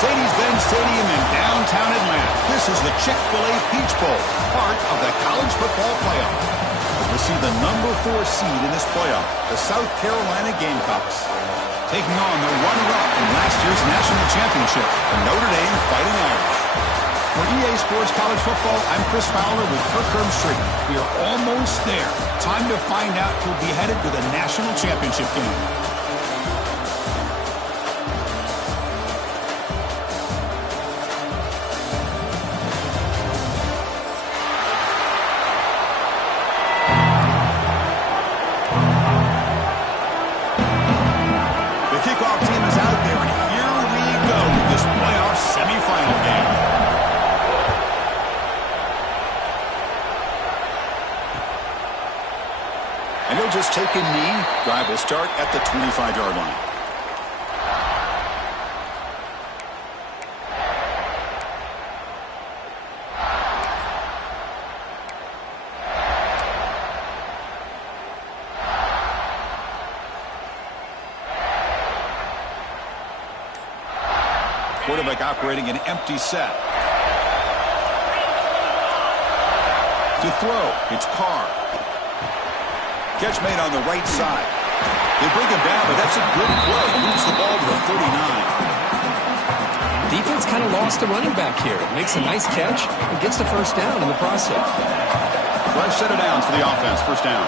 Mercedes-Benz Stadium in downtown Atlanta. This is the Chick-fil-A Peach Bowl, part of the college football playoff. As we see the number 4 seed in this playoff, the South Carolina Gamecocks, taking on the runner-up in last year's national championship, the Notre Dame Fighting Irish. For EA Sports College Football, I'm Chris Fowler with Kirk Herbstreit. We are almost there. Time to find out who'll be headed to the national championship game. Just take a knee. Drive will start at the 25-yard line. Quarterback operating an empty set. To throw, it's Carr. Catch made on the right side. They bring him down, but that's a good play. Moves the ball to the 39. Defense kind of lost the running back here. Makes a nice catch and gets the first down in the process. Fresh set of downs for the offense. First down.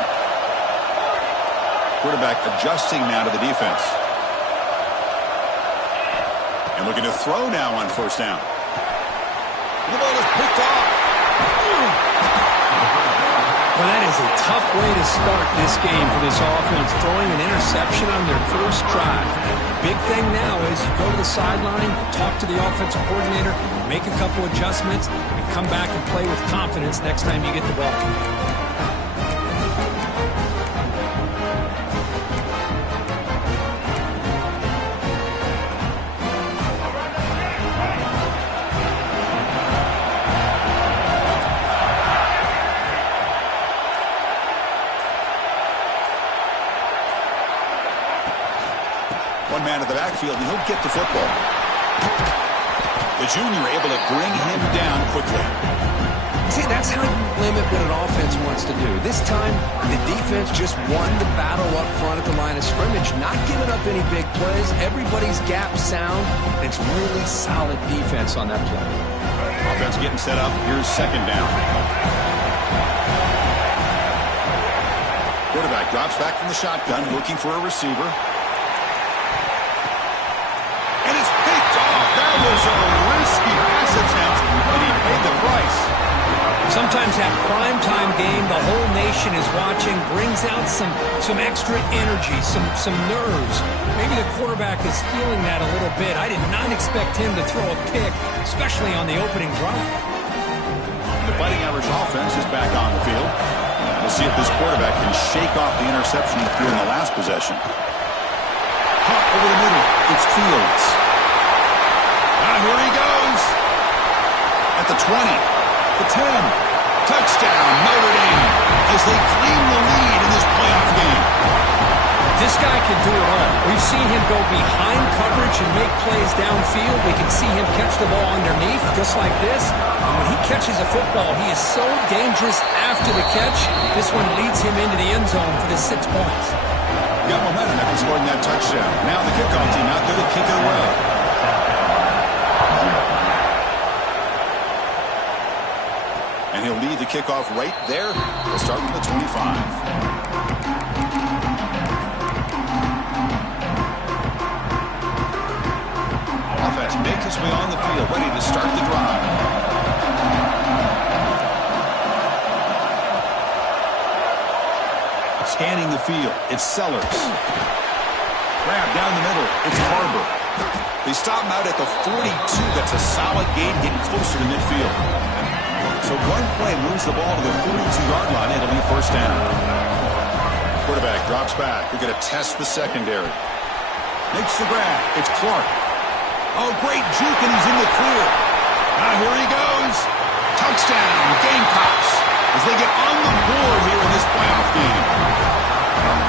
Quarterback adjusting now to the defense. And looking to throw now on first down. The ball is picked off. Well, that is a tough way to start this game for this offense, throwing an interception on their first drive. Big thing now is you go to the sideline, talk to the offensive coordinator, make a couple adjustments, and come back and play with confidence next time you get the ball. One man in the backfield, and he'll get the football. The junior able to bring him down quickly. See, that's how you limit what an offense wants to do. This time, the defense just won the battle up front at the line of scrimmage, not giving up any big plays. Everybody's gap sound. It's really solid defense on that play. Offense getting set up. Here's second down. Quarterback drops back from the shotgun, looking for a receiver. That was a risky pass attempt, and he paid the price. Sometimes that primetime game, the whole nation is watching, brings out some extra energy, some nerves. Maybe the quarterback is feeling that a little bit. I did not expect him to throw a pick, especially on the opening drive. The Fighting Irish offense is back on the field. We'll see if this quarterback can shake off the interception he threw in the last possession. Hot over the middle. It's Fields. Here he goes. At the 20, the 10. Touchdown, Notre Dame, as they claim the lead in this playoff game. This guy can do it all. We've seen him go behind coverage and make plays downfield. We can see him catch the ball underneath, just like this. And when he catches a football, he is so dangerous after the catch. This one leads him into the end zone for the 6 points. Got momentum after scoring that touchdown. Now the kickoff team out there to kick it away. And he'll lead the kickoff right there. We'll start from the 25. Offense makes its way on the field, ready to start the drive. Scanning the field, it's Sellers. Grab down the middle, it's Harbor. They stop him out at the 42. That's a solid gain, getting closer to midfield. So one play moves the ball to the 42-yard line. It'll be first down. Quarterback drops back. We're going to test the secondary. Makes the grab. It's Clark. Oh, great juke, and he's in the clear. Here he goes. Touchdown, Gamecocks, as they get on the board here in this playoff game.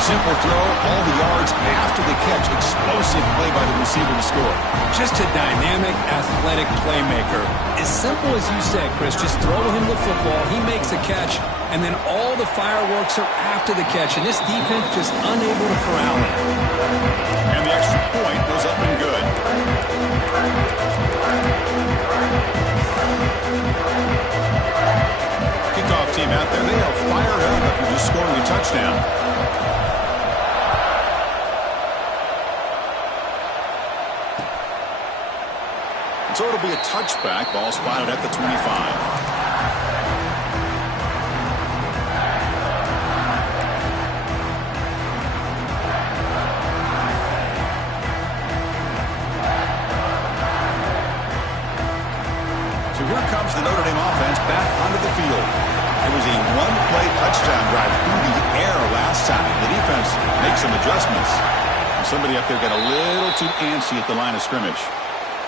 Simple throw, all the yards after the catch. Explosive play by the receiver to score. Just a dynamic, athletic playmaker. As simple as you said, Chris, just throw him the football, he makes a catch, and then all the fireworks are after the catch, and this defense just unable to corral him. And the extra point goes up and good. Kickoff team out there, they are fired up after just scoring a touchdown. So it'll be a touchback. Ball spotted at the 25. So here comes the Notre Dame offense back onto the field. It was a one-play touchdown drive through the air last time. The defense makes some adjustments. Somebody up there got a little too antsy at the line of scrimmage.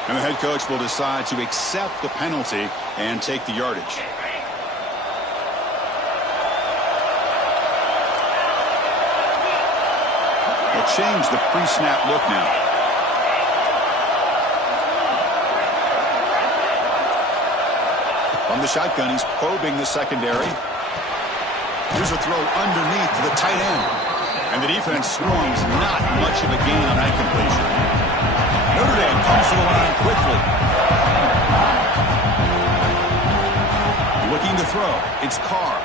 And the head coach will decide to accept the penalty and take the yardage. They'll change the pre-snap look now. On the shotgun, he's probing the secondary. Here's a throw underneath to the tight end. And the defense swarms, not much of a gain on that completion. Notre Dame comes to the line quickly. Looking to throw. It's Carr.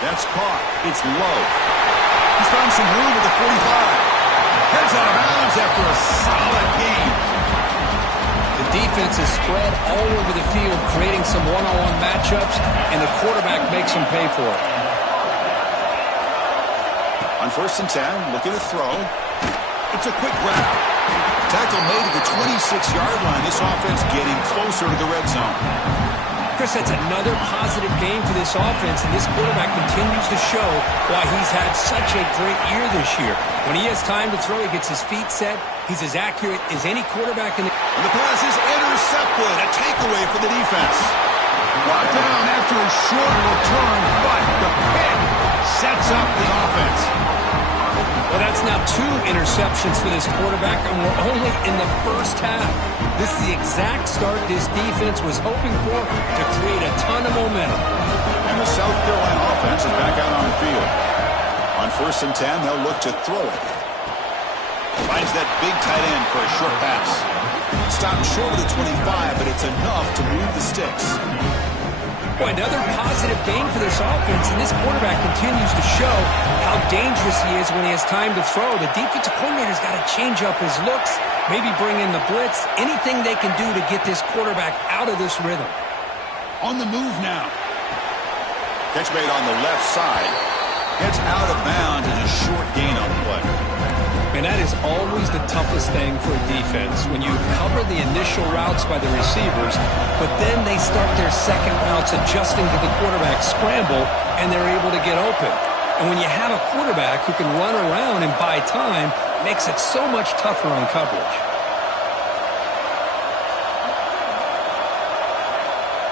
That's Carr. It's low. He's found some room at the 45. Heads out of bounds after a solid game. The defense is spread all over the field, creating some one-on-one matchups, and the quarterback makes them pay for it. On 1st and 10, looking to throw. It's a quick grab. Tackle made at the 26-yard line. This offense getting closer to the red zone. Chris, that's another positive game for this offense, and this quarterback continues to show why he's had such a great year this year. When he has time to throw, he gets his feet set. He's as accurate as any quarterback in the... And the pass is intercepted. A takeaway for the defense. Brought down after a short return, but the pick sets up the offense. Well, that's now 2 interceptions for this quarterback, and we're only in the first half. This is the exact start this defense was hoping for to create a ton of momentum. And the South Carolina offense is back out on the field. On 1st and 10, they'll look to throw it. Finds that big tight end for a short pass. Stopped short of the 25, but it's enough to move the sticks. Boy, another positive game for this offense, and this quarterback continues to show how dangerous he is when he has time to throw. The defensive coordinator's got to change up his looks, maybe bring in the blitz, anything they can do to get this quarterback out of this rhythm. On the move now. Catch made on the left side. Gets out of bounds as a short gain on the play. And that is always the toughest thing for a defense, when you cover the initial routes by the receivers, but then they start their second routes adjusting to the quarterback scramble, and they're able to get open. And when you have a quarterback who can run around and buy time, it makes it so much tougher on coverage.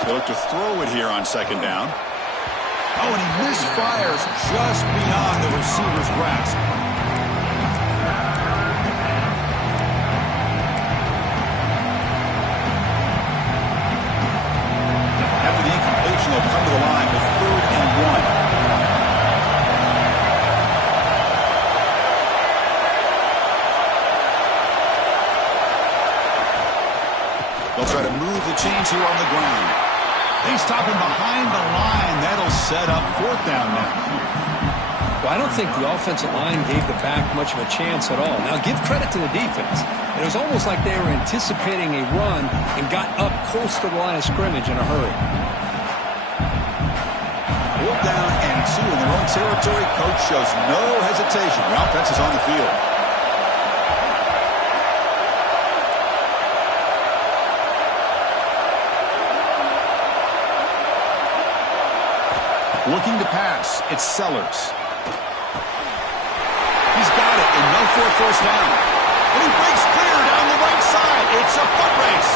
They look to throw it here on 2nd down. Oh, and he misfires just beyond the receiver's grasp. After the incompletion, they'll come to the line with 3rd and 1. They'll try to move the chains here on the ground. They stop him behind the line. That'll set up 4th down now. Well, I don't think the offensive line gave the back much of a chance at all. Now, give credit to the defense. It was almost like they were anticipating a run and got up close to the line of scrimmage in a hurry. 4th down and 2 in their own territory. Coach shows no hesitation. The offense is on the field. Looking to pass. It's Sellers. He's got it, and no for a 1st down. And he breaks clear down the right side. It's a foot race.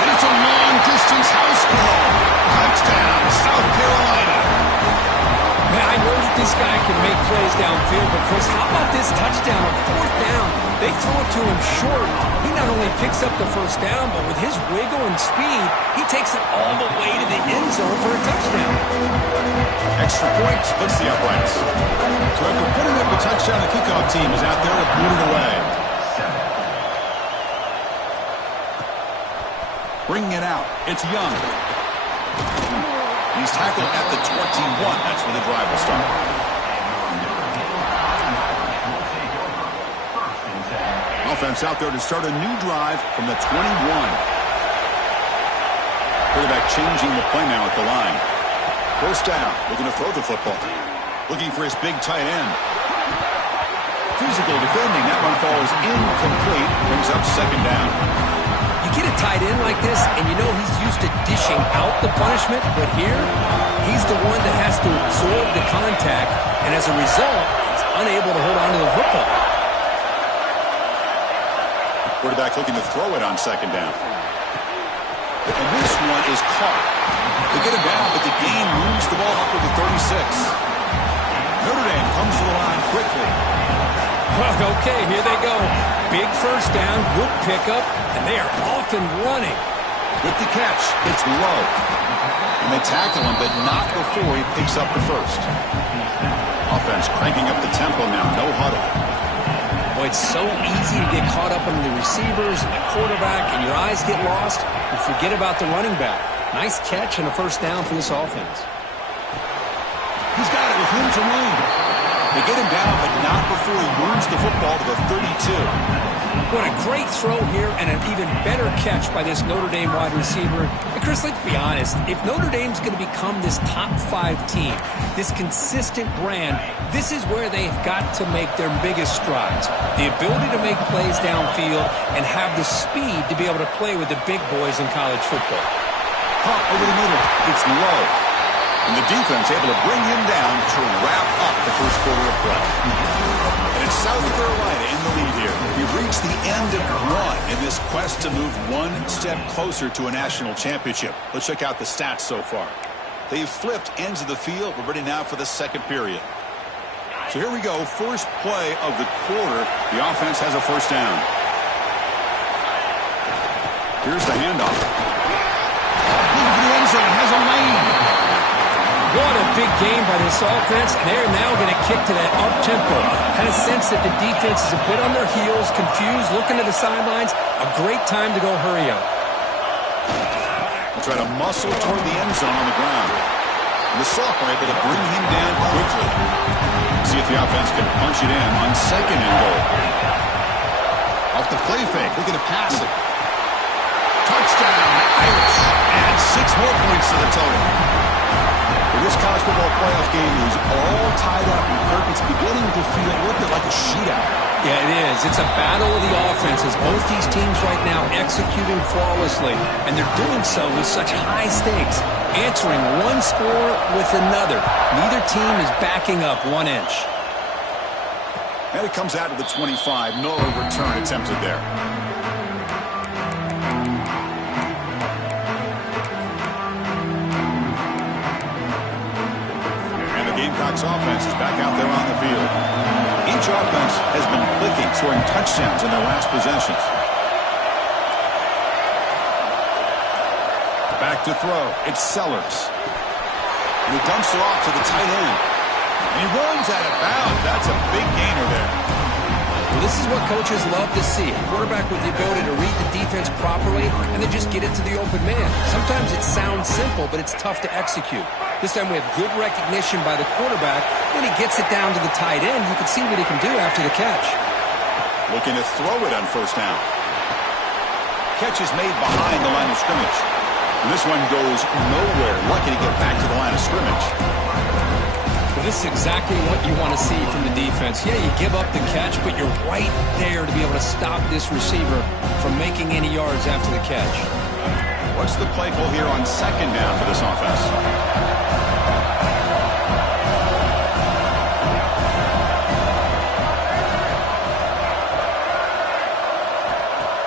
And it's a long-distance house call. Touchdown, South Carolina. Man, I know that This guy can make plays downfield, but Chris, how about this touchdown on 4th down? They throw it to him short. He not only picks up the first down, but with his wiggle and speed, he takes it all the way to the end zone for a touchdown. Extra point splits the uprights. So after putting up a touchdown, the kickoff team is out there to boot it away. Bringing it out, it's Young. He's tackled at the 21. That's where the drive will start. Offense out there to start a new drive from the 21. Quarterback changing the play now at the line. First down, looking to throw the football. Looking for his big tight end. Physical defending. That one falls incomplete. Brings up second down. You get a tight end like this, and you know he's used to dishing out the punishment, but here, he's the one that has to absorb the contact, and as a result, he's unable to hold on to the football. Quarterback looking to throw it on second down. And this one is caught. They get him down, but the gain moves the ball up to the 36. Notre Dame comes to the line quickly. Okay, here they go. Big first down, good pickup, and they are off and running. With the catch, it's low. And they tackle him, but not before he picks up the first. Offense cranking up the tempo now, no huddle. Boy, it's so easy to get caught up in the receivers and the quarterback, and your eyes get lost, and forget about the running back. Nice catch and a first down for this offense. He's got it with room to run. They get him down, but not before he moves the football to the 32. What a great throw here and an even better catch by this Notre Dame wide receiver. And Chris, let's be honest. If Notre Dame's going to become this top 5 team, this consistent brand, this is where they've got to make their biggest strides. The ability to make plays downfield and have the speed to be able to play with the big boys in college football. Pop over the middle. It's low. And the defense able to bring him down to wrap up the first quarter of play. And it's South Carolina in the lead here. We've reached the end of one in this quest to move one step closer to a national championship. Let's check out the stats so far. They've flipped ends of the field. We're ready now for the second period. So here we go. First play of the quarter. The offense has a first down. Here's the handoff. Looking for the end zone. Has a lane. What a big game by this offense, and they're now going to kick to that up-tempo. Kind of sense that the defense is a bit on their heels, confused, looking to the sidelines. A great time to go hurry up. We'll try to muscle toward the end zone on the ground. And the sophomore able to bring him down quickly. See if the offense can punch it in on second and goal. Off the play fake, looking to pass it. Touchdown, Irish. And 6 more points to the total. This college football playoff game is all tied up, and Kirk, it's beginning to feel a little bit like a shootout. Yeah, it is. It's a battle of the offenses. Both these teams right now executing flawlessly, and they're doing so with such high stakes, answering one score with another. Neither team is backing up 1 inch. And it comes out to the 25. No return attempted there. Gamecocks offense is back out there on the field. Each offense has been clicking, scoring touchdowns in their last possessions. Back to throw. It's Sellers. And he dumps it off to the tight end. And he runs out of bounds. That's a big gainer there. Well, this is what coaches love to see. A quarterback with the ability to read the defense properly and then just get it to the open man. Sometimes it sounds simple, but it's tough to execute. This time we have good recognition by the quarterback. When he gets it down to the tight end, you can see what he can do after the catch. Looking to throw it on first down. Catch is made behind the line of scrimmage. And this one goes nowhere. Lucky to get back to the line of scrimmage. Well, this is exactly what you want to see from the defense. Yeah, you give up the catch, but you're right there to be able to stop this receiver from making any yards after the catch. What's the play call here on second down for this offense?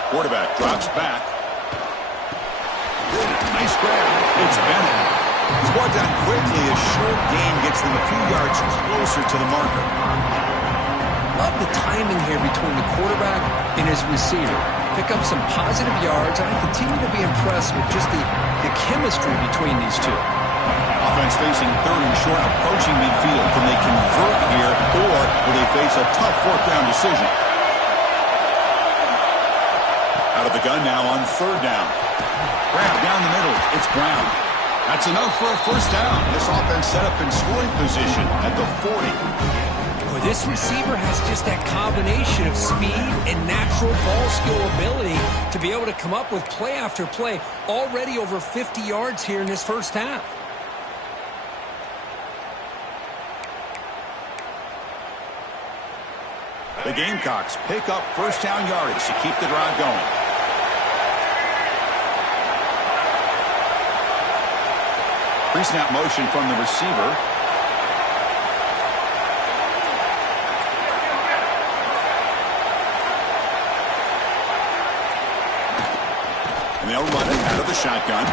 Quarterback drops back. Nice grab. It's Bennett. He's brought down quickly. A short gain gets them a few yards closer to the marker. Love the timing here between the quarterback and his receiver. Pick up some positive yards, and I continue to be impressed with just the chemistry between these two. Offense facing third and short, approaching midfield. Can they convert here, or will they face a tough fourth down decision? Out of the gun now on third down. Grab down the middle. It's Brown. That's enough for a first down. This offense set up in scoring position at the 40. Boy, this receiver has just that combination of speed and natural ball skill ability to be able to come up with play after play. Already over 50 yards here in this first half. The Gamecocks pick up first down yardage to keep the drive going. Pre-snap motion from the receiver. And they'll run it out of the shotgun.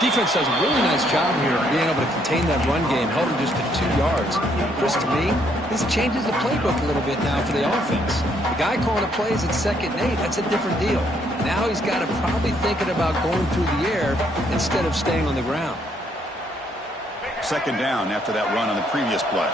Defense does a really nice job here of being able to contain that run game, held him just to 2 yards. Chris, to me, this changes the playbook a little bit now for the offense. The guy calling the plays at 2nd and 8, that's a different deal. Now he's got to probably thinking about going through the air instead of staying on the ground. Second down after that run on the previous play.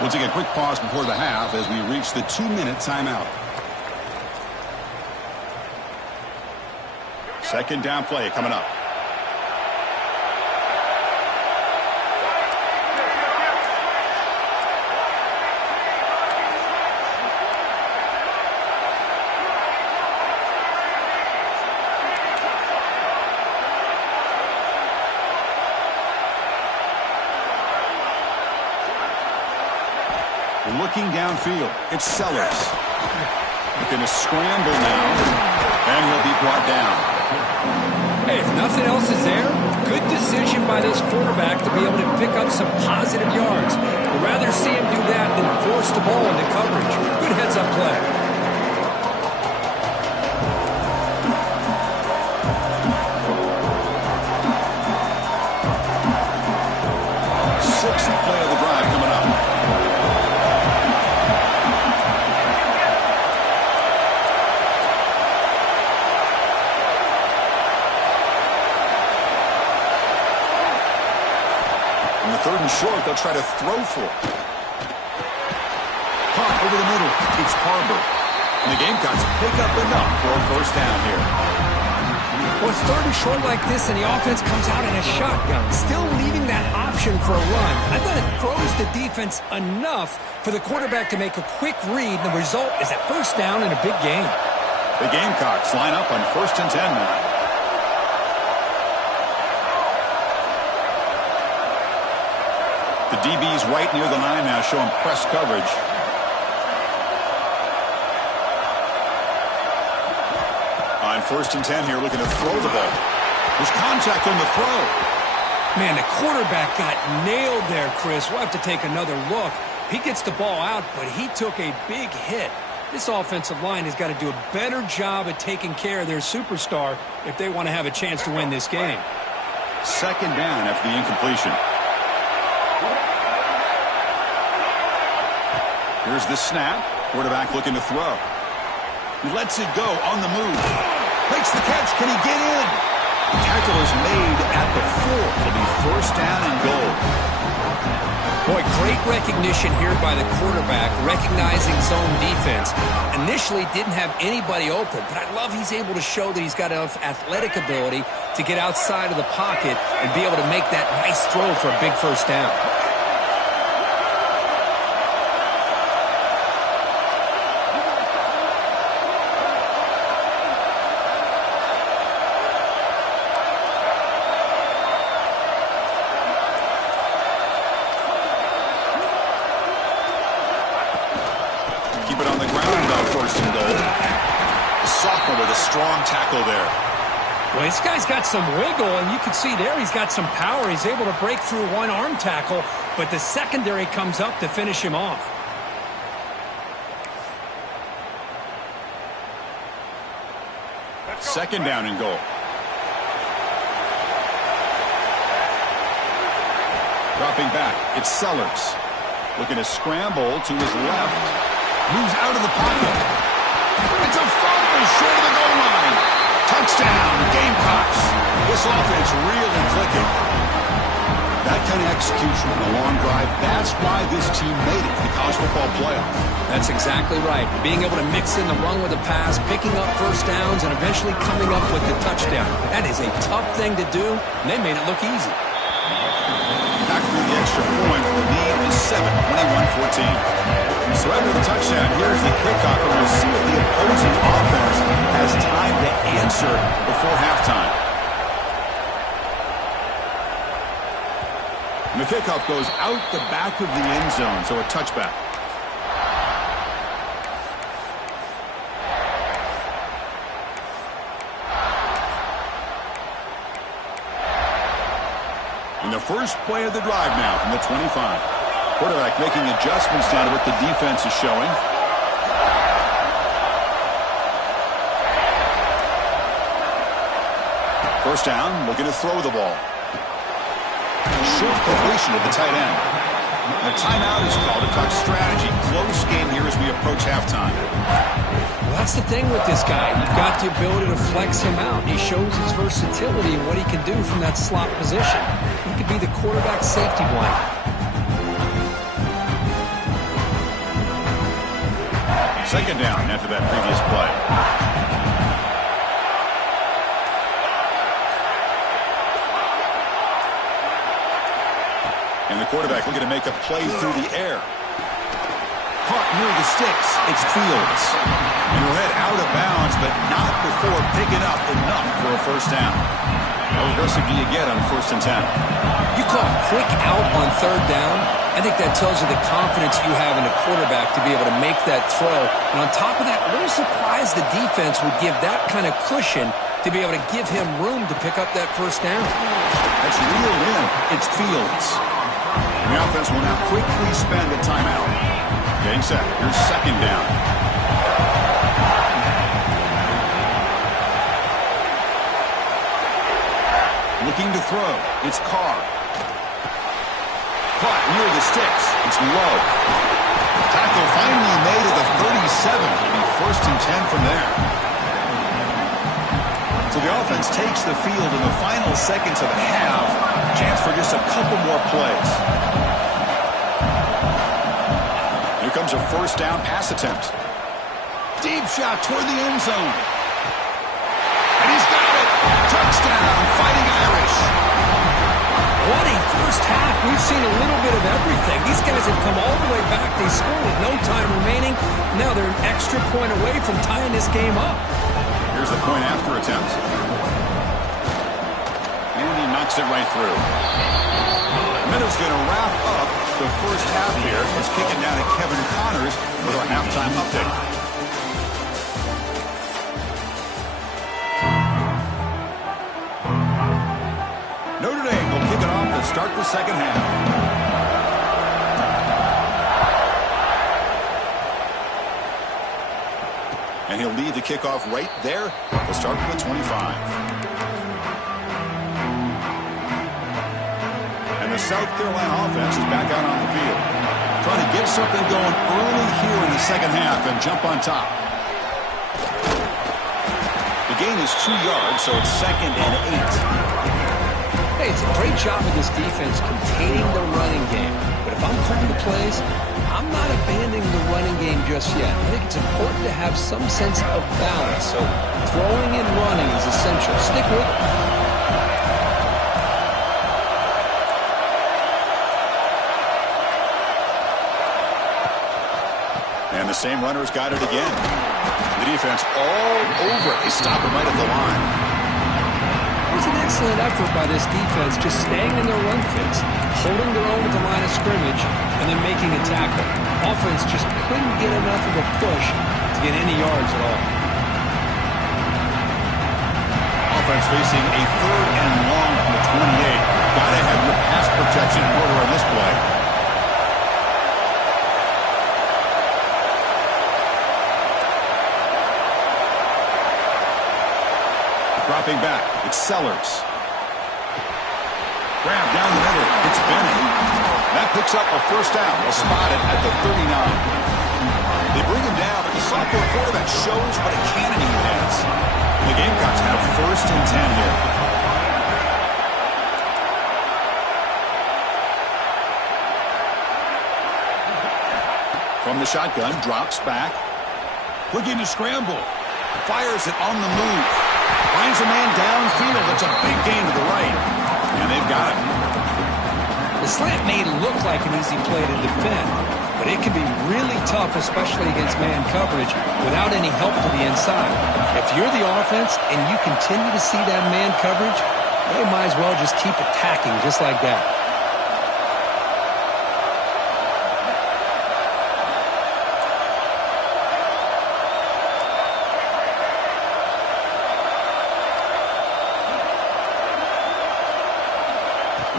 We'll take a quick pause before the half as we reach the 2-minute timeout. Second down play coming up. Looking downfield, it's Sellers. Looking to scramble now, and he'll be brought down. Hey, if nothing else is there, good decision by this quarterback to be able to pick up some positive yards. I'd rather see him do that than force the ball into coverage. Good heads-up play. Third and short, they'll try to throw for it. Caught over the middle. It's Harbor. And the Gamecocks pick up enough for a first down here. Well, it's third and short like this, and the offense comes out in a shotgun, still leaving that option for a run. I thought it throws the defense enough for the quarterback to make a quick read. The result is a first down and a big gain. The Gamecocks line up on 1st and 10 now. The DB's right near the line now, showing press coverage. On 1st and 10 here, looking to throw the ball. There's contact on the throw. Man, the quarterback got nailed there, Chris. We'll have to take another look. He gets the ball out, but he took a big hit. This offensive line has got to do a better job at taking care of their superstar if they want to have a chance to win this game. Second down after the incompletion. Here's the snap. Quarterback looking to throw. He lets it go on the move. Makes the catch. Can he get in? Tackle is made at the 4. It'll be first down and goal. Boy, great recognition here by the quarterback, recognizing zone defense. Initially didn't have anybody open, but I love he's able to show that he's got enough athletic ability to get outside of the pocket and be able to make that nice throw for a big first down. Keep it on the ground now, 1st and goal. The sophomore with a strong tackle there. Well, this guy's got some wiggle, and you can see there he's got some power. He's able to break through one arm tackle, but the secondary comes up to finish him off. Second down and goal. Dropping back, it's Sellers. Looking to scramble to his left. Moves out of the pocket. It's a fumble short of the goal line. Touchdown, Gamecocks. This offense really clicking. That kind of execution on a long drive, that's why this team made it to the college football playoff. That's exactly right. Being able to mix in the run with the pass, picking up first downs, and eventually coming up with the touchdown. That is a tough thing to do, and they made it look easy. Back through the extra point, the lead is 7, 21-14. So after the touchdown, here's the kickoff, and we'll see what the opposing offense has time to answer before halftime. And the kickoff goes out the back of the end zone, so a touchback. And the first play of the drive now from the 25. Quarterback making adjustments down to what the defense is showing. First down, looking to throw the ball. Short completion at the tight end. The timeout is called to talk strategy. Close game here as we approach halftime. Well, that's the thing with this guy. You've got the ability to flex him out. He shows his versatility and what he can do from that slot position. He could be the quarterback safety blanket. Second down after that previous play. And the quarterback looking to make a play through the air. Caught near the sticks. It's Fields. And he'll head out of bounds, but not before picking up enough for a first down. How aggressive do you get on 1st and 10? You call quick out on 3rd down. I think that tells you the confidence you have in a quarterback to be able to make that throw. And on top of that, a little surprised the defense would give that kind of cushion to be able to give him room to pick up that first down. That's reeled in. It's Fields. And the offense will now quickly spend a timeout. Getting set. Here's second down. Looking to throw. It's Carr. Caught near the sticks. It's low. Tackle finally made at the 37. It'll be 1st and 10 from there. So the offense takes the field in the final seconds of the half. Chance for just a couple more plays. Here comes a first down pass attempt. Deep shot toward the end zone. And he's got it. Touchdown, Fighting Irish. What a first half. We've seen a little bit of everything. These guys have come all the way back. They scored with no time remaining. Now they're an extra point away from tying this game up. Here's the point after attempt. And he knocks it right through. Minutes going to wrap up the first half here. It's kicking down to Kevin Connors with our halftime update. Notre Dame will kick it off to start the second half. And he'll lead the kickoff right there to start with the 25. And the South Carolina offense is back out on the field. Trying to get something going early here in the second half and jump on top. The gain is 2 yards, so it's 2nd and 8. Hey, it's a great job of this defense containing the running game. But if I'm calling the plays, I'm not abandoning the running game just yet. I think it's important to have some sense of balance. So throwing and running is essential. Stick with it. And the same runners got it again. The defense all over. They stop him right at the line. It was an excellent effort by this defense, just staying in their run fits, holding their own at the line of scrimmage, and then making a tackle. Offense just couldn't get enough of a push to get any yards at all. defense facing a 3rd and long from the 28. Got to have your pass protection in order on this play. Dropping back, it's Sellers. Grab down the middle, it's Bennett. That picks up a first down. They'll spot it at the 39. They bring him down, but the sophomore quarterback shows what a cannon he has. The Gamecocks have 1st and 10 here. From the shotgun, drops back. Looking to scramble. Fires it on the move. Finds a man downfield. It's a big gain to the right. And they've got him. The slant may look like an easy play to defend, but it can be really tough, especially against man coverage, without any help to the inside. If you're the offense and you continue to see that man coverage, they might as well just keep attacking just like that.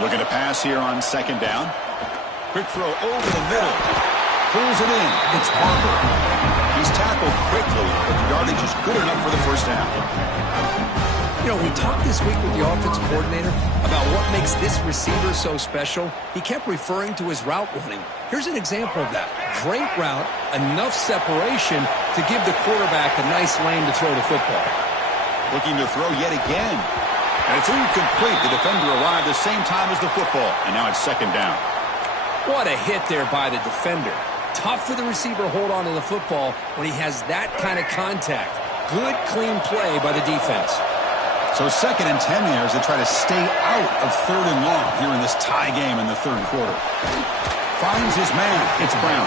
Looking to pass here on 2nd down. Quick throw over the middle. Pulls it in. It's Parker. He's tackled quickly, but the yardage is good enough for the first down. You know, we talked this week with the offensive coordinator about what makes this receiver so special. He kept referring to his route running. Here's an example of that. Great route, enough separation to give the quarterback a nice lane to throw the football. Looking to throw yet again. And it's incomplete. The defender arrived the same time as the football. And now it's 2nd down. What a hit there by the defender. Tough for the receiver to hold on to the football when he has that kind of contact. Good, clean play by the defense. So 2nd and 10 here as they try to stay out of 3rd and long here in this tie game in the 3rd quarter. Finds his man. It's Brown.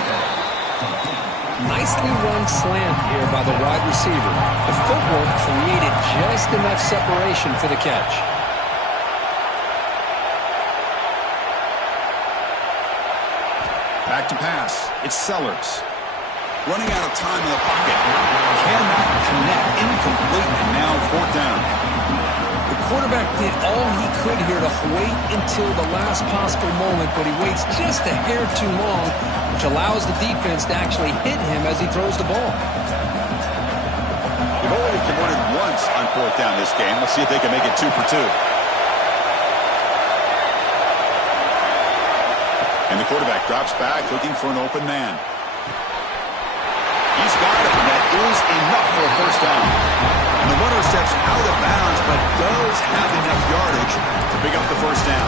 Nicely run slant here by the wide receiver. The footwork created just enough separation for the catch. Back to pass. It's Sellers. Running out of time in the pocket. Cannot connect. Incomplete. And now 4th down. The quarterback did all he could here to wait until the last possible moment, but he waits just a hair too long, which allows the defense to actually hit him as he throws the ball. They've only converted once on 4th down this game. Let's see if they can make it 2 for 2. And the quarterback drops back, looking for an open man. He's got it, and that is enough for a first down. And the runner steps out of bounds, but does have enough yardage to pick up the first down.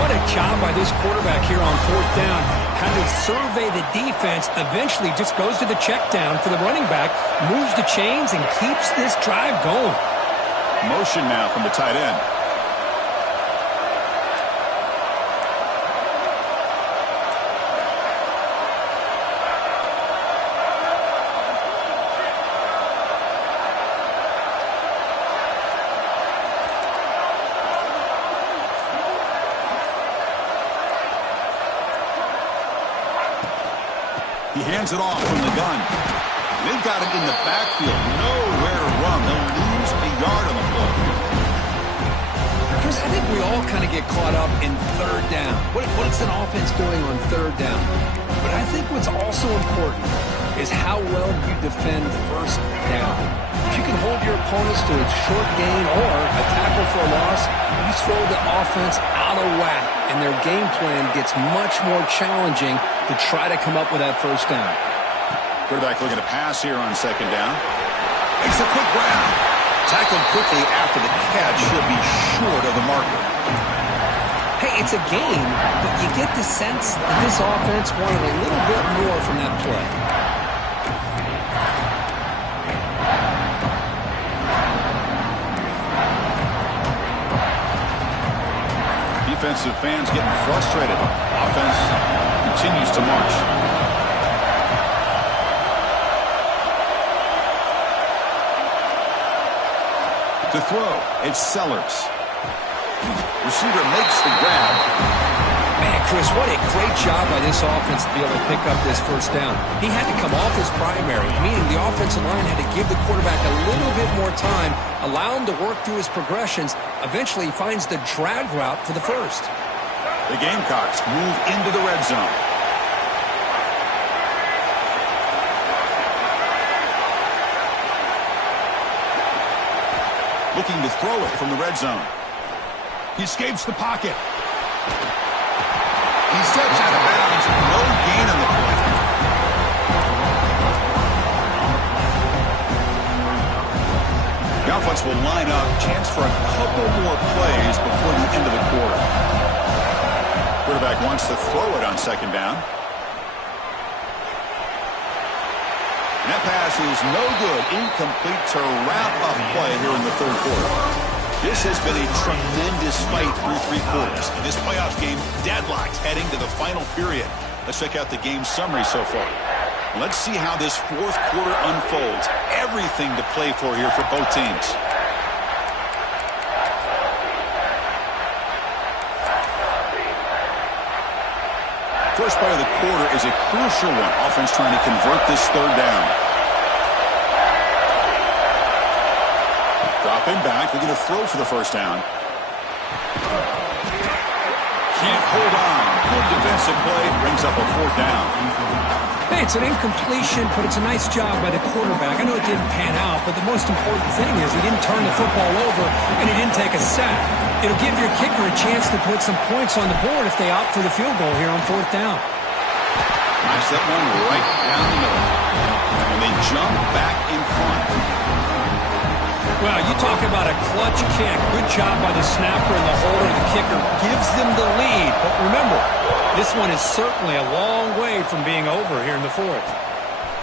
What a job by this quarterback here on 4th down. Had to survey the defense, eventually just goes to the check down for the running back, moves the chains, and keeps this drive going. Motion now from the tight end. He hands it off from the gun. They've got it in the backfield. Nowhere to run. They'll lose a yard on the play. Chris, I think we all kind of get caught up in 3rd down. What's an offense doing on 3rd down? But I think what's also important is how well you defend 1st down. If you can hold your opponents to a short gain or a tackle for a loss, you throw the offense out of whack, and their game plan gets much more challenging to try to come up with that first down. Quarterback looking to pass here on 2nd down. Makes a quick grab. Tackled quickly after the catch. Should be short of the marker. Hey, it's a game, but you get the sense that this offense wanted a little bit more from that play. Defensive fans getting frustrated. Offense continues to march. To throw, it's Sellers. Receiver makes the grab. Man, Chris, what a great job by this offense to be able to pick up this first down. He had to come off his primary, meaning the offensive line had to give the quarterback a little bit more time, allow him to work through his progressions. Eventually, he finds the drag route for the first. The Gamecocks move into the red zone. Looking to throw it from the red zone. He escapes the pocket. He steps out of bounds. No gain on the play. The offense will line up. Chance for a couple more plays before the end of the quarter. Quarterback wants to throw it on second down. And that pass is no good. Incomplete to wrap up play here in the third quarter. This has been a tremendous fight through three quarters. In this playoff game, deadlocked heading to the final period. Let's check out the game summary so far. Let's see how this fourth quarter unfolds. Everything to play for here for both teams. First play of the quarter is a crucial one. Offense trying to convert this third down. Dropping back, looking to throw for the first down. Can't hold on. Good defensive play, brings up a fourth down. Hey, it's an incompletion, but it's a nice job by the quarterback. I know it didn't pan out, but the most important thing is he didn't turn the football over and he didn't take a sack. It'll give your kicker a chance to put some points on the board if they opt for the field goal here on fourth down. Nice, that one right down the middle. And they jump back in front. Well, you talk about a clutch kick. Good job by the snapper and the holder. The kicker gives them the lead. But remember, this one is certainly a long way from being over here in the fourth.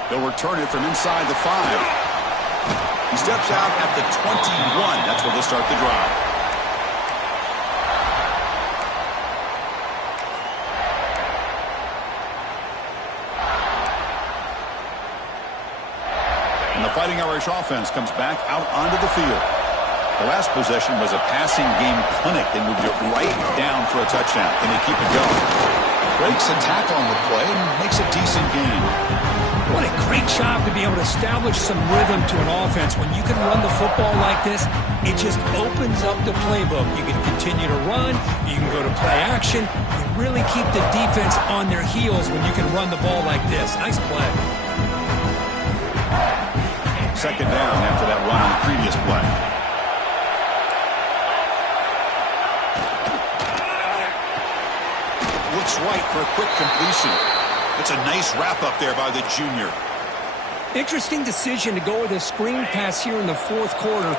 They'll return it from inside the 5. He steps out at the 21. That's where they'll start the drive. And the Fighting Irish offense comes back out onto the field. The last possession was a passing game clinic. They moved it right down for a touchdown. Can they keep it going? Breaks a tackle on the play and makes a decent gain. What a great job to be able to establish some rhythm to an offense. When you can run the football like this, it just opens up the playbook. You can continue to run. You can go to play action. You really keep the defense on their heels when you can run the ball like this. Nice play. Second down after that run on the previous play. Looks right for a quick completion. It's a nice wrap-up there by the junior. Interesting decision to go with a screen pass here in the fourth quarter,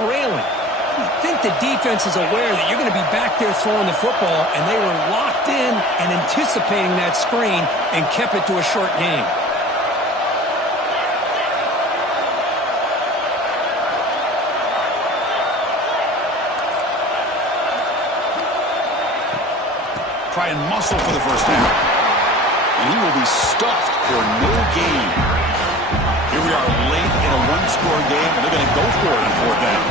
trailing. I think the defense is aware that you're going to be back there throwing the football, and they were locked in and anticipating that screen and kept it to a short game. Try and muscle for the first down. And he will be stuffed for no gain. Here we are late in a one-score game, and they're going to go for it on fourth down.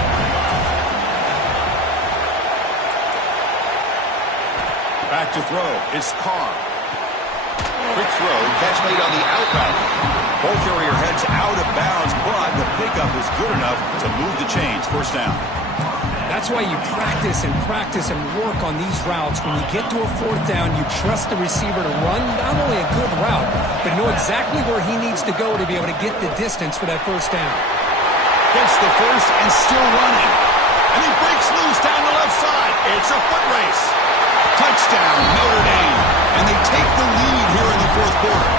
Back to throw. It's Carr. Quick throw. Catch made on the out route. Ball carrier heads out of bounds, but the pickup is good enough to move the chains. First down. That's why you practice and work on these routes. When you get to a fourth down, you trust the receiver to run not only a good route, but know exactly where he needs to go to be able to get the distance for that first down. Gets the first and still running. And he breaks loose down the left side. It's a foot race. Touchdown, Notre Dame. And they take the lead here in the fourth quarter.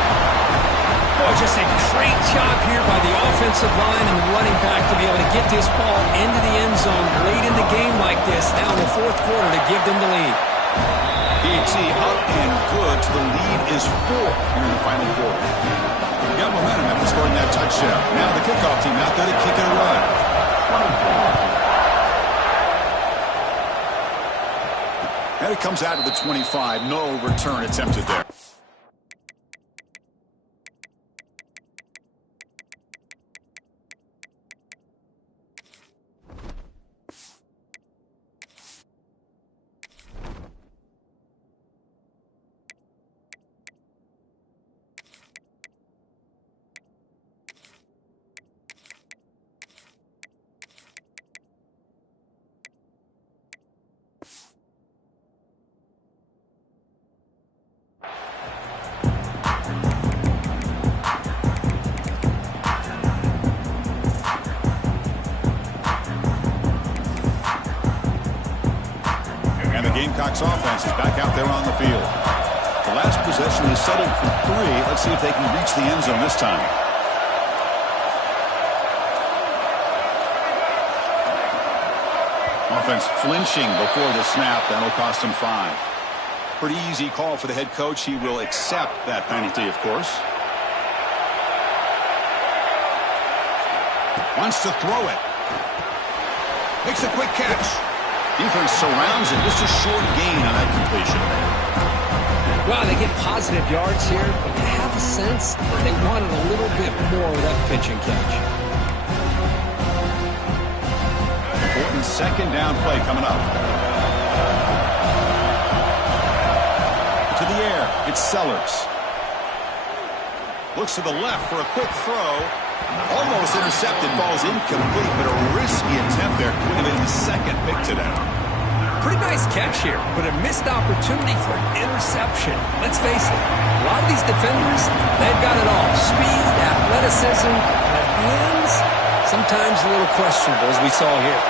Oh, just a great job here by the offensive line and the running back to be able to get this ball into the end zone late in the game like this, now in the fourth quarter to give them the lead. PHC up and good. The lead is 4 here in the final quarter. You got momentum after scoring that touchdown. Now the kickoff team out there to kick and run. And it comes out to the 25. No return attempted there. Gamecocks offense is back out there on the field. The last possession is settled for 3. Let's see if they can reach the end zone this time. Offense flinching before the snap. That'll cost him 5. Pretty easy call for the head coach. He will accept that penalty, of course. Wants to throw it. Makes a quick catch. Defense surrounds it. Just a short gain on that completion. Well, they get positive yards here, but you have a sense that they wanted a little bit more of that pitch and catch. Important second down play coming up. To the air, it's Sellers. Looks to the left for a quick throw. Almost intercepted, falls incomplete, but a risky attempt there. Would have been the second pick today. Pretty nice catch here, but a missed opportunity for an interception. Let's face it, a lot of these defenders, they've got it all. Speed, athleticism, but hands, sometimes a little questionable, as we saw here.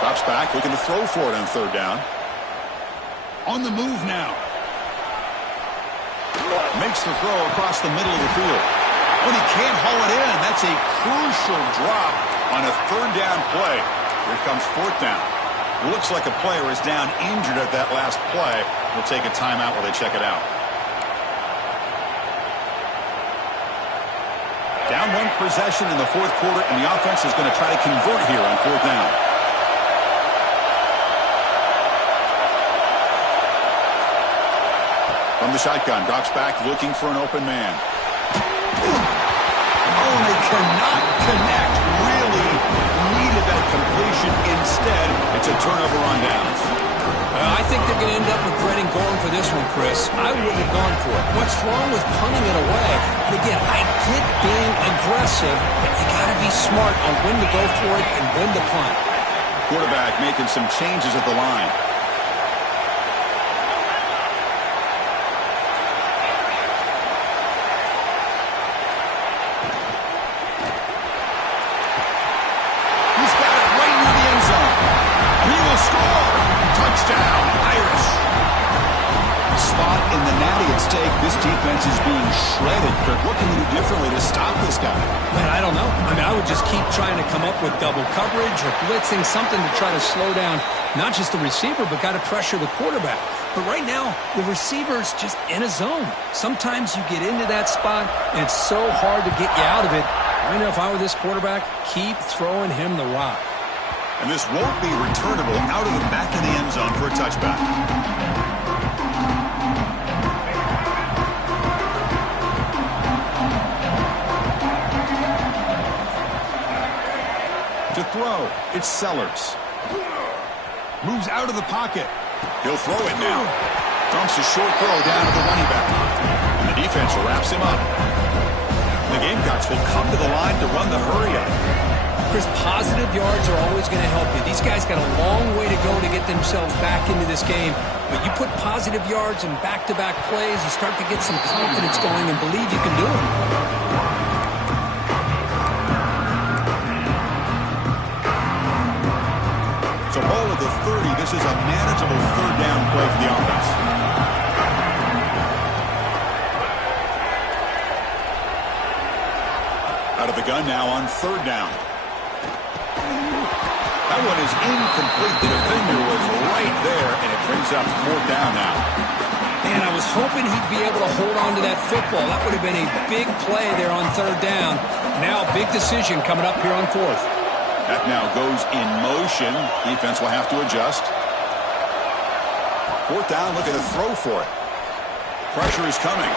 Drops back, looking to throw for it on third down. On the move now. Makes the throw across the middle of the field. When he can't haul it in, that's a crucial drop on a third down play. Here comes fourth down. Looks like a player is down injured at that last play. We'll take a timeout while they check it out. Down 1 possession in the fourth quarter, and the offense is going to try to convert here on fourth down. From the shotgun, drops back, looking for an open man. Oh, and they cannot connect. Really needed that completion. Instead, it's a turnover on downs. I think they're going to end up regretting going for this one, Chris. I wouldn't have gone for it. What's wrong with punting it away? And again, I get being aggressive, but you got to be smart on when to go for it and when to punt. Quarterback making some changes at the line. Touchdown, Irish. Spot in the natty at stake. This defense is being shredded. Kirk, what can you do differently to stop this guy? Man, I don't know. I mean, I would just keep trying to come up with double coverage or blitzing, something to try to slow down not just the receiver, but got to pressure the quarterback. But right now, the receiver's just in a zone. Sometimes you get into that spot, and it's so hard to get you out of it. I know if I were this quarterback, keep throwing him the rock. And this won't be returnable out of the back of the end zone for a touchback. To throw, it's Sellers. Moves out of the pocket. He'll throw it now. Dumps a short throw down to the running back. And the defense wraps him up. The Gamecocks will come to the line to run the hurry-up. Chris, positive yards are always going to help you. These guys got a long way to go to get themselves back into this game. But you put positive yards and back-to-back plays, you start to get some confidence going and believe you can do it. So ball at the 30. This is a manageable third down play for the offense. Out of the gun now on third down. That one is incomplete. The defender was right there, and it brings up fourth down now. Man, I was hoping he'd be able to hold on to that football. That would have been a big play there on third down. Now, big decision coming up here on fourth. That now goes in motion. Defense will have to adjust. Fourth down, looking to throw for it. Pressure is coming.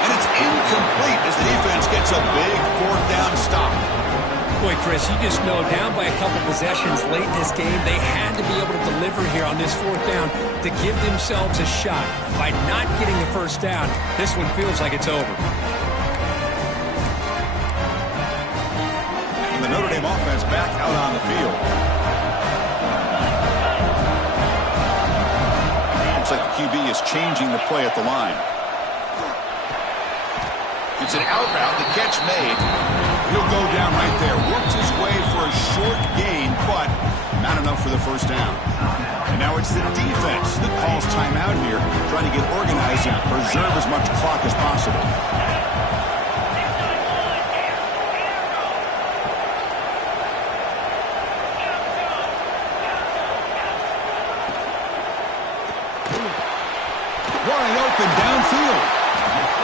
And it's incomplete as the defense gets a big fourth down stop. Boy, Chris, you just know down by a couple possessions late in this game, they had to be able to deliver here on this fourth down to give themselves a shot. By not getting the first down, this one feels like it's over. And the Notre Dame offense back out on the field. Looks like the QB is changing the play at the line. It's an out route. The catch made. He'll go down right there. Works his way for a short gain, but not enough for the first down. And now it's the defense that calls timeout here, trying to get organized and preserve as much clock as possible. Wide open downfield.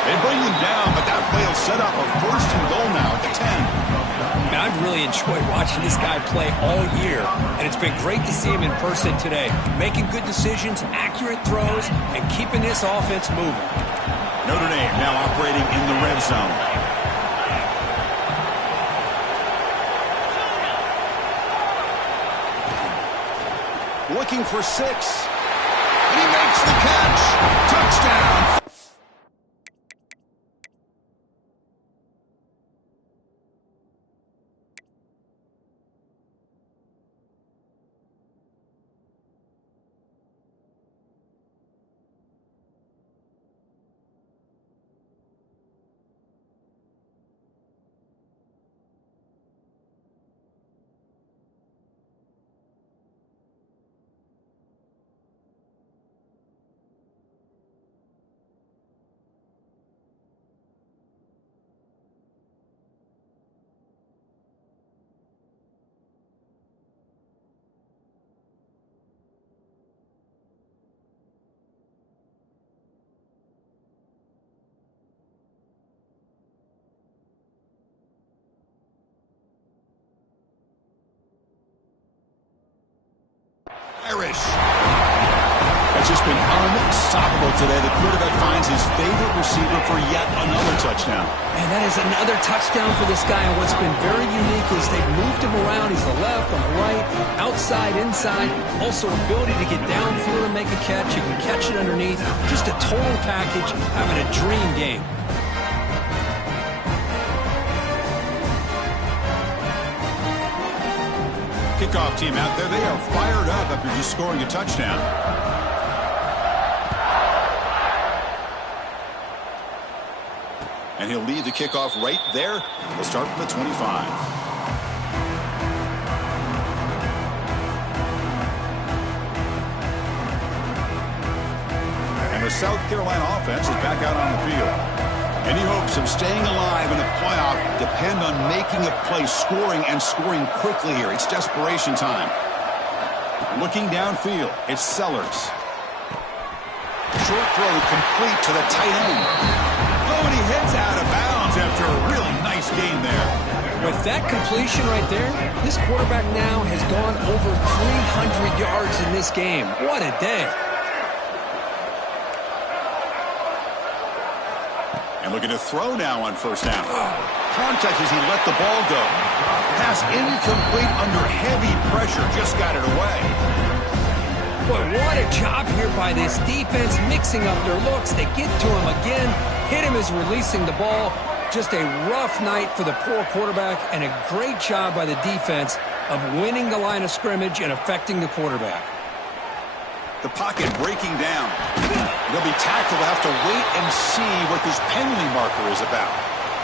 They bring him down, but that play will set up a first and goal now at the 10. Now, I've really enjoyed watching this guy play all year, and it's been great to see him in person today. Making good decisions, accurate throws, and keeping this offense moving. Notre Dame now operating in the red zone. Looking for 6. And he makes the catch. Touchdown. Irish. That's just been unstoppable today. The quarterback finds his favorite receiver for yet another touchdown. And that is another touchdown for this guy. And what's been very unique is they've moved him around. He's the left, on the right, outside, inside. Also ability to get downfield and make a catch. You can catch it underneath. Just a total package, having a dream game. Kickoff team out there. They are fired up after just scoring a touchdown. And he'll lead the kickoff right there. We'll start from the 25. And the South Carolina offense is back out on the field. Any hopes of staying alive in the playoff depend on making a play, scoring, and scoring quickly here. It's desperation time. Looking downfield, it's Sellers. Short throw complete to the tight end. Oh, and he heads out of bounds after a really nice game there. With that completion right there, this quarterback now has gone over 300 yards in this game. What a day. And looking to throw now on first down. Contact as he let the ball go. Pass incomplete under heavy pressure. Just got it away. But what a job here by this defense, mixing up their looks. They get to him again. Hit him as releasing the ball. Just a rough night for the poor quarterback, and a great job by the defense of winning the line of scrimmage and affecting the quarterback. The pocket breaking down. They'll be tackled. They'll have to wait and see what this penalty marker is about.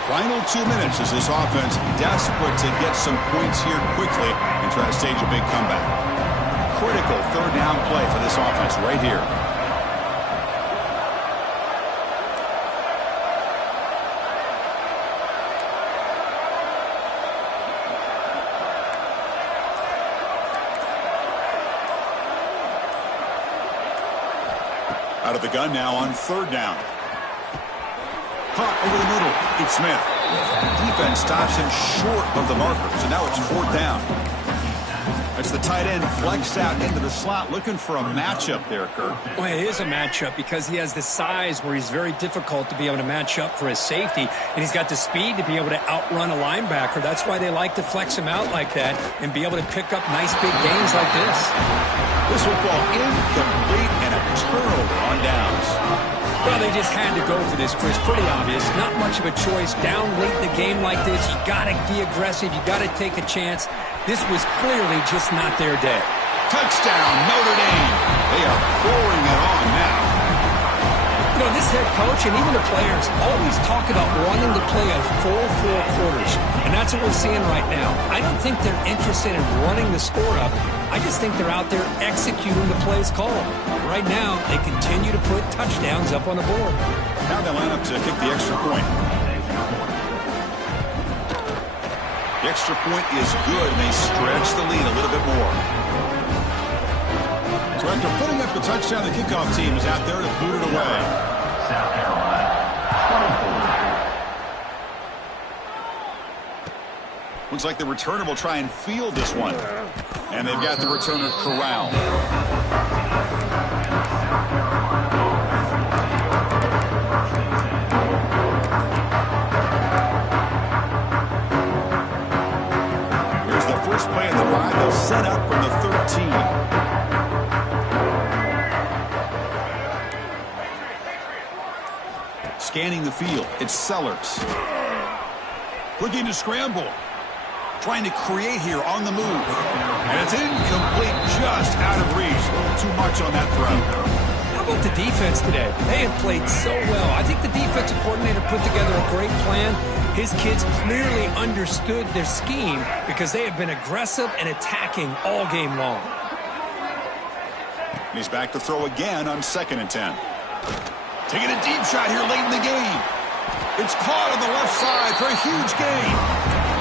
Final 2 minutes as this offense desperate to get some points here quickly and try to stage a big comeback. Critical third down play for this offense right here. Out of the gun now on third down. Hot over the middle. It's Smith. Defense stops him short of the marker. So now it's fourth down. That's the tight end flexed out into the slot, looking for a matchup there, Kirk. Well, it is a matchup because he has the size where he's very difficult to be able to match up for his safety, and he's got the speed to be able to outrun a linebacker. That's why they like to flex him out like that and be able to pick up nice big gains like this. This football incomplete and a turnover on downs. Well, they just had to go for this, Chris. Pretty obvious. Not much of a choice. Down late in the game like this, you got to be aggressive. You got to take a chance. This was clearly just not their day. Touchdown, Notre Dame. They are pouring it on now. You know, this head coach and even the players always talk about wanting to play a full 4 quarters, and that's what we're seeing right now. I don't think they're interested in running the score up. I just think they're out there executing the plays called. Right now, they continue to put touchdowns up on the board. Now they line up to kick the extra point. The extra point is good, and they stretch the lead a little bit more. So after putting up the touchdown, the kickoff team is out there to boot it away. South Carolina. Looks like the returner will try and field this one. And they've got the returner corralled. Here's the first play of the drive. They'll set up from the 13. Scanning the field, it's Sellers. Looking to scramble. Trying to create here on the move. And it's incomplete, just out of reach. A little too much on that throw. How about the defense today? They have played so well. I think the defensive coordinator put together a great plan. His kids clearly understood their scheme because they have been aggressive and attacking all game long. He's back to throw again on 2nd and 10. Taking a deep shot here late in the game. It's caught on the left side for a huge gain.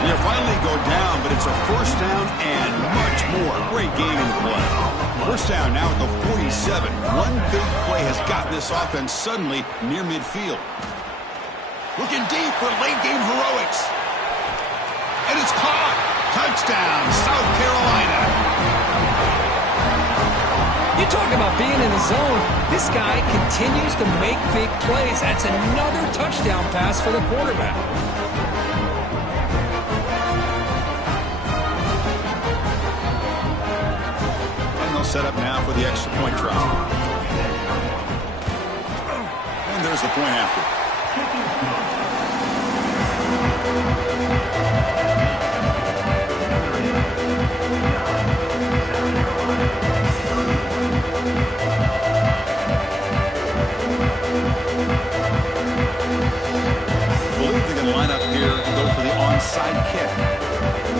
They'll finally go down, but it's a first down and much more. Great game in the play. First down now at the 47. One big play has gotten this offense suddenly near midfield. Looking deep for late game heroics. And it's caught. Touchdown, South Carolina. You talk about being in the zone. This guy continues to make big plays. That's another touchdown pass for the quarterback. And they'll set up now for the extra point try. And there's the point after. Line up here and go for the onside kick.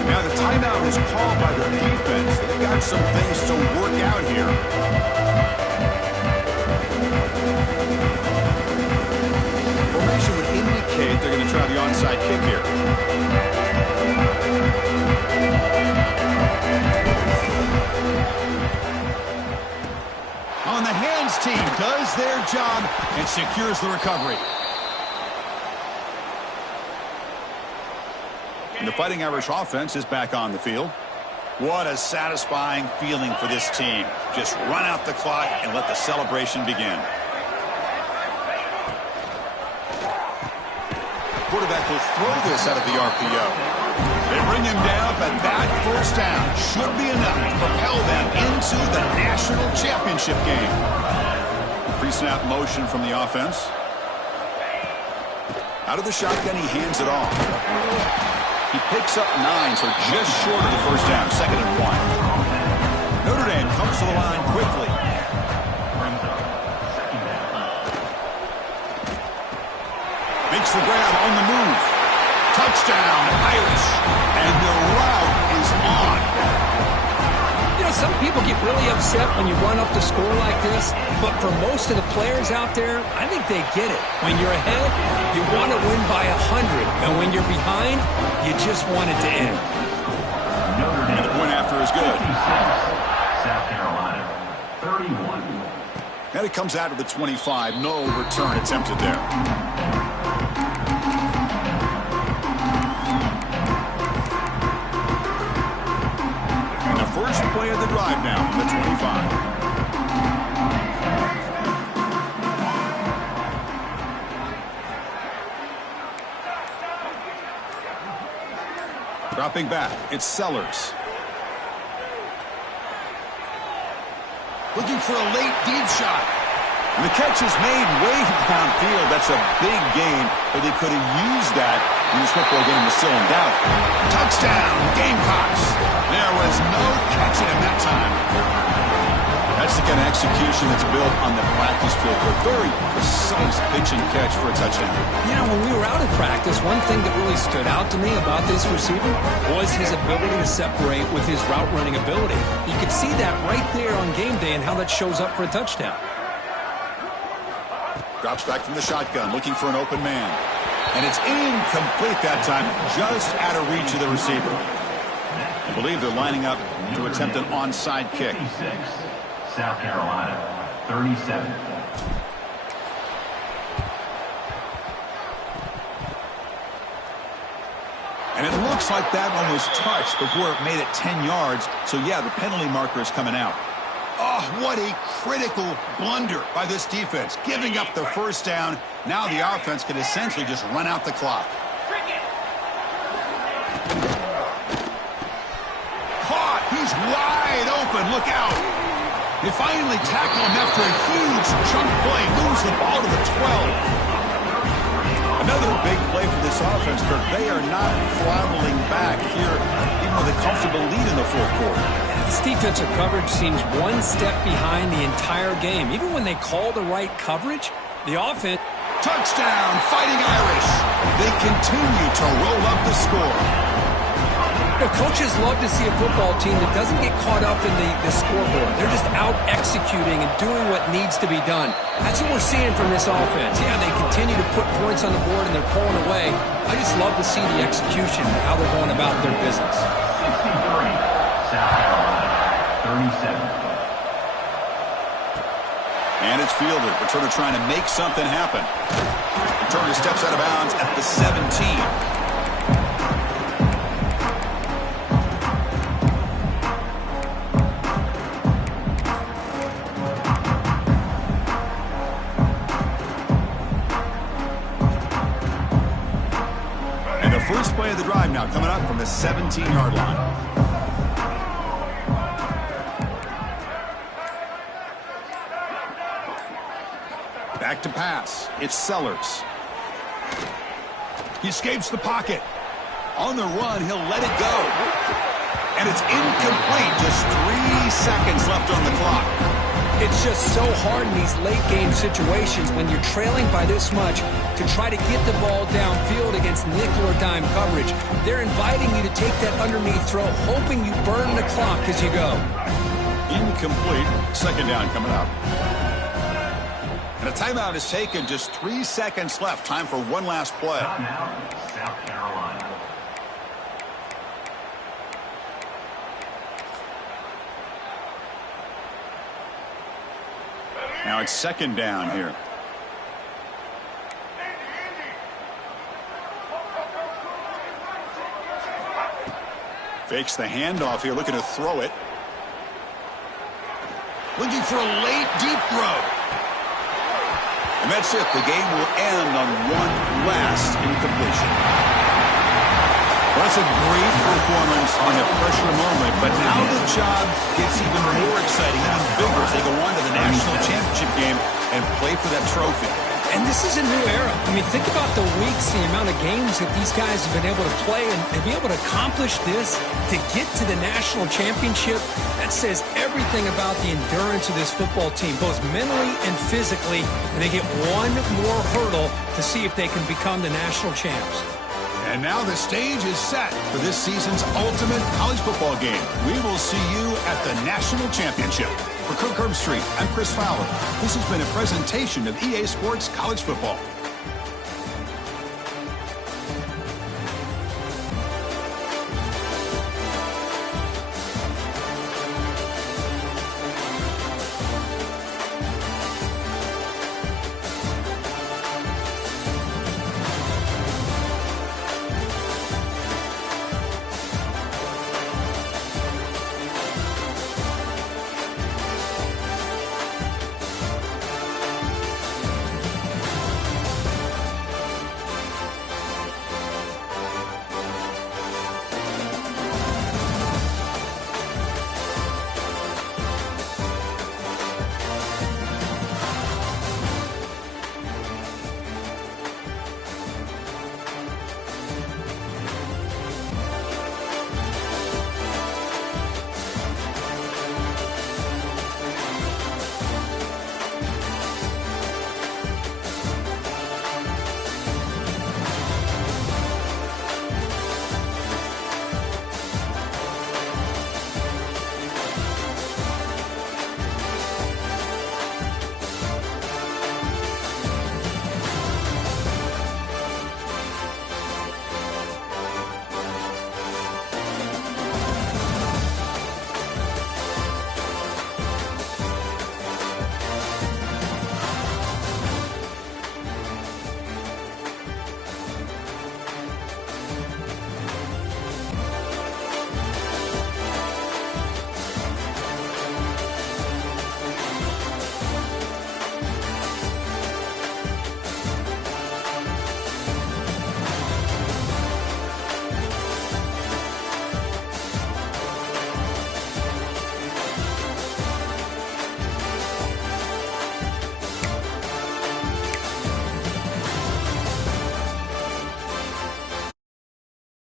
Now the timeout is called by their defense. They've got some things to work out here. Formation would indicate they're going to try the onside kick here. On the hands team does their job and secures the recovery. And the Fighting Irish offense is back on the field. What a satisfying feeling for this team. Just run out the clock and let the celebration begin. Quarterback will throw this out of the RPO. They bring him down, but that first down should be enough to propel them into the national championship game. Pre-snap motion from the offense. Out of the shotgun, he hands it off. He picks up 9, so just short of the first down, 2nd and 1. Notre Dame comes to the line quickly. Makes the grab on the move. Touchdown, Irish. And the route is on. You know, some people get really upset when you run up the score like this, but for most of the players out there, I think they get it. When you're ahead, you want to win by 100, and when you're behind, you just want it to end. And the point after is good. South Carolina, 31. And it comes out of the 25. No return attempted there. First play of the drive now from the 25. Dropping back, it's Sellers. Looking for a late deep shot. And the catch is made way downfield. That's a big gain, but they could have used that when this football game was still in doubt. Touchdown, Gamecocks. There was no catching him that time. That's the kind of execution that's built on the practice field for a very precise pitch and catch for a touchdown. You know, when we were out of practice, one thing that really stood out to me about this receiver was his ability to separate with his route running ability. You could see that right there on game day and how that shows up for a touchdown. Drops back from the shotgun, looking for an open man. And it's incomplete that time, just out of reach of the receiver. I believe they're lining up to attempt an onside kick. 56, South Carolina, 37. And it looks like that one was touched before it made it 10 yards. So, yeah, the penalty marker is coming out. Oh, what a critical blunder by this defense. Giving up the first down. Now the offense can essentially just run out the clock. Caught. He's wide open. Look out. They finally tackle him after a huge chunk play. Moves the ball to the 12. Another big play for this offense, Kirk. They are not throttling back here, even with a comfortable lead in the fourth quarter. This defensive coverage seems one step behind the entire game. Even when they call the right coverage, the offense... Touchdown, Fighting Irish. They continue to roll up the score. You know, coaches love to see a football team that doesn't get caught up in the scoreboard. They're just out executing and doing what needs to be done. That's what we're seeing from this offense. Yeah, they continue to put points on the board and they're pulling away. I just love to see the execution and how they're going about their business. 63, South Carolina, 37. And it's fielded. Returner trying to make something happen. Returner steps out of bounds at the 17. First play of the drive now coming up from the 17-yard line. Back to pass. It's Sellers. He escapes the pocket. On the run, he'll let it go. And it's incomplete. Just 3 seconds left on the clock. It's just so hard in these late-game situations when you're trailing by this much to try to get the ball downfield against nickel or dime coverage. They're inviting you to take that underneath throw, hoping you burn the clock as you go. Incomplete. Second down coming up. And a timeout is taken. Just 3 seconds left. Time for one last play. Timeout, South Carolina. Now it's second down here. Fakes the handoff here, looking to throw it. Looking for a late, deep throw. And that's it. The game will end on one last incompletion. Well, that's a great performance on the pressure moment, but now the job gets even more exciting, even bigger as they go on to the national championship game and play for that trophy. And this is a new era. I mean, think about the weeks, the amount of games that these guys have been able to play, and to be able to accomplish this, to get to the national championship, that says everything about the endurance of this football team, both mentally and physically, and they get one more hurdle to see if they can become the national champs. And now the stage is set for this season's ultimate college football game. We will see you at the national championship. For Kirk Herbstreit, I'm Chris Fowler. This has been a presentation of EA Sports College Football.